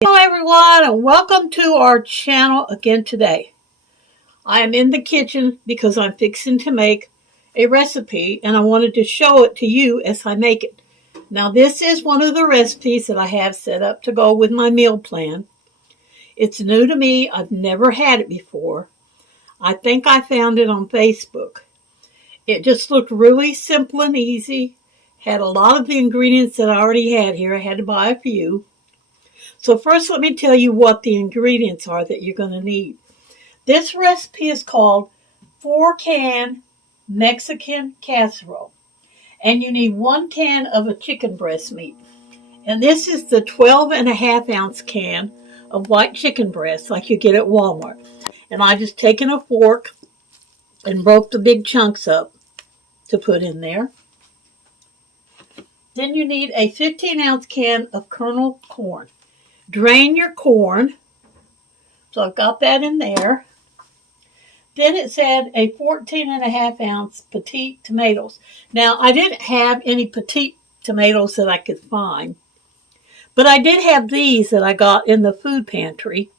Hello everyone and welcome to our channel again today. I am in the kitchen because I'm fixing to make a recipe and I wanted to show it to you as I make it. Now this is one of the recipes that I have set up to go with my meal plan. It's new to me. I've never had it before. I think I found it on Facebook. It just looked really simple and easy. Had a lot of the ingredients that I already had here. I had to buy a few. So first let me tell you what the ingredients are that you're going to need. This recipe is called 4-can Mexican casserole. And you need 1 can of a chicken breast meat. And this is the 12.5-ounce can of white chicken breast like you get at Walmart. And I just taken a fork and broke the big chunks up to put in there. Then you need a 15-ounce can of kernel corn. Drain your corn. So I've got that in there. Then it said a 14.5-ounce petite tomatoes. Now, I didn't have any petite tomatoes that I could find. But I did have these that I got in the food pantry.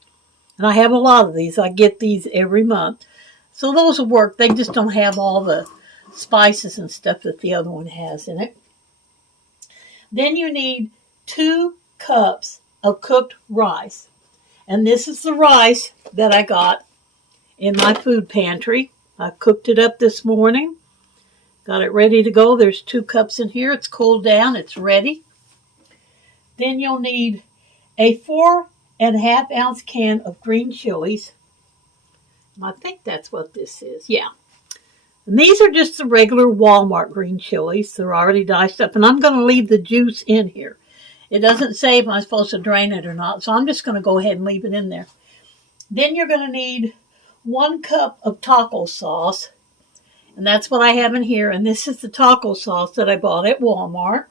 And I have a lot of these. I get these every month. So those will work. They just don't have all the spices and stuff that the other one has in it. Then you need 2 cups of cooked rice. And this is the rice that I got in my food pantry. I cooked it up this morning. Got it ready to go. There's 2 cups in here. It's cooled down. It's ready. Then you'll need a 4.5-ounce can of green chilies. I think that's what this is. Yeah. And these are just the regular Walmart green chilies. They're already diced up. And I'm going to leave the juice in here. It doesn't say if I'm supposed to drain it or not, so I'm just going to go ahead and leave it in there. Then you're going to need 1 cup of taco sauce, and that's what I have in here. And this is the taco sauce that I bought at Walmart.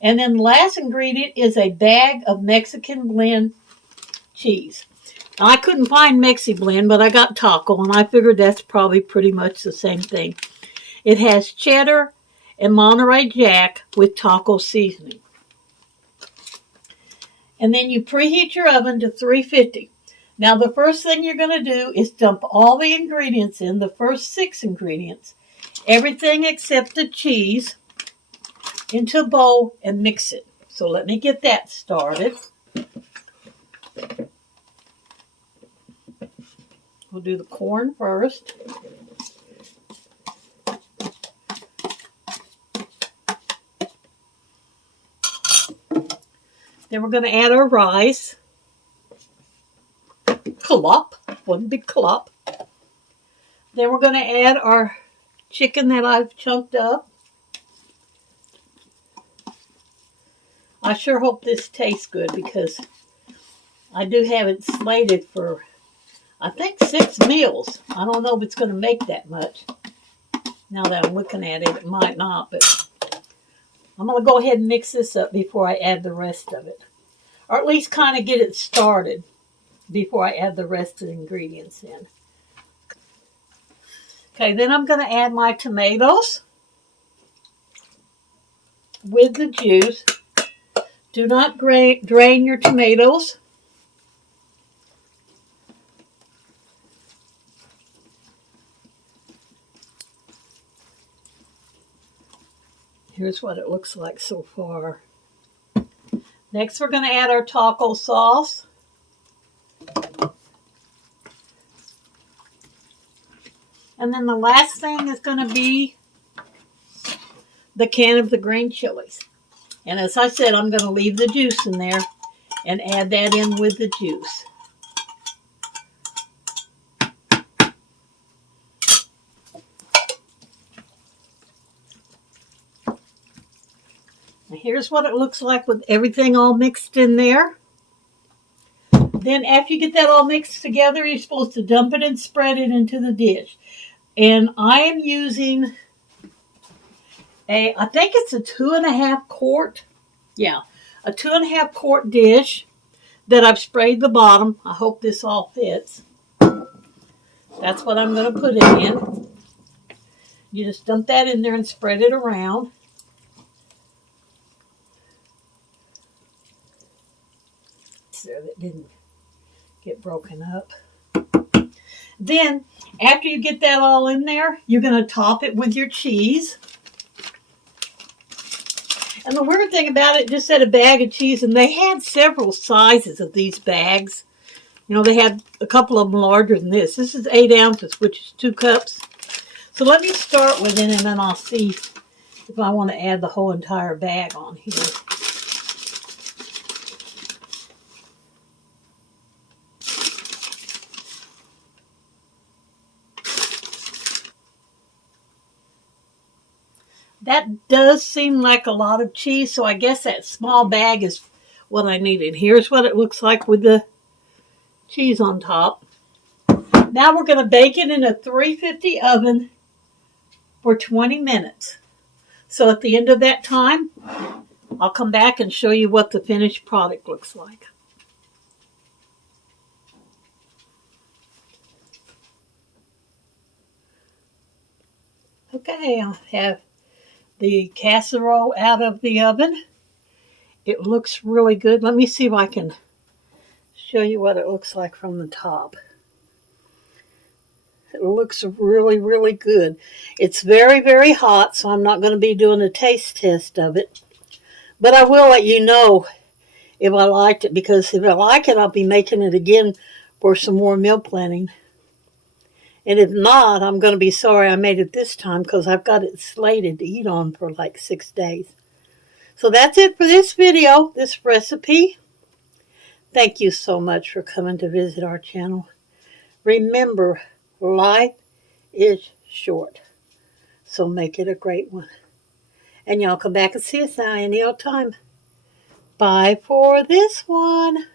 And then the last ingredient is a bag of Mexican blend cheese. Now, I couldn't find Mexi blend, but I got taco, and I figured that's probably pretty much the same thing. It has cheddar and Monterey Jack with taco seasoning. And then you preheat your oven to 350. Now the first thing you're going to do is dump all the ingredients in, the first 6 ingredients, everything except the cheese, into a bowl and mix it. So let me get that started. We'll do the corn first. Then we're going to add our rice. Clop, one big clop. Then we're going to add our chicken that I've chunked up. I sure hope this tastes good because I do have it slated for, I think, 6 meals. I don't know if it's going to make that much. Now that I'm looking at it, it might not, but I'm going to go ahead and mix this up before I add the rest of it. Or at least kind of get it started before I add the rest of the ingredients in. Okay, then I'm going to add my tomatoes with the juice. Do not drain your tomatoes. Here's what it looks like so far. Next, we're going to add our taco sauce. And then the last thing is going to be the can of the green chilies. And as I said, I'm going to leave the juice in there and add that in with the juice. Now here's what it looks like with everything all mixed in there. Then after you get that all mixed together, you're supposed to dump it and spread it into the dish. And I am using I think it's a 2.5 quart. Yeah, a 2.5 quart dish that I've sprayed the bottom. I hope this all fits. That's what I'm going to put it in. You just dump that in there and spread it around. there that didn't get broken up. Then, after you get that all in there, you're going to top it with your cheese. And the weird thing about it, just said a bag of cheese, and they had several sizes of these bags. You know, they had a couple of them larger than this. This is 8 ounces, which is 2 cups. So let me start with it, and then I'll see if I want to add the whole entire bag on here. That does seem like a lot of cheese, so I guess that small bag is what I needed. Here's what it looks like with the cheese on top. Now we're going to bake it in a 350 oven for 20 minutes. So at the end of that time, I'll come back and show you what the finished product looks like. Okay, I have the casserole out of the oven. It looks really good. Let me see if I can show you what it looks like from the top. It looks really, really good. It's very, very hot, so I'm not going to be doing a taste test of it. But I will let you know if I liked it, because if I like it, I'll be making it again for some more meal planning. And if not, I'm going to be sorry I made it this time, because I've got it slated to eat on for like 6 days. So that's it for this video, this recipe. Thank you so much for coming to visit our channel. Remember, life is short, so make it a great one. And y'all come back and see us now any old time. Bye for this one.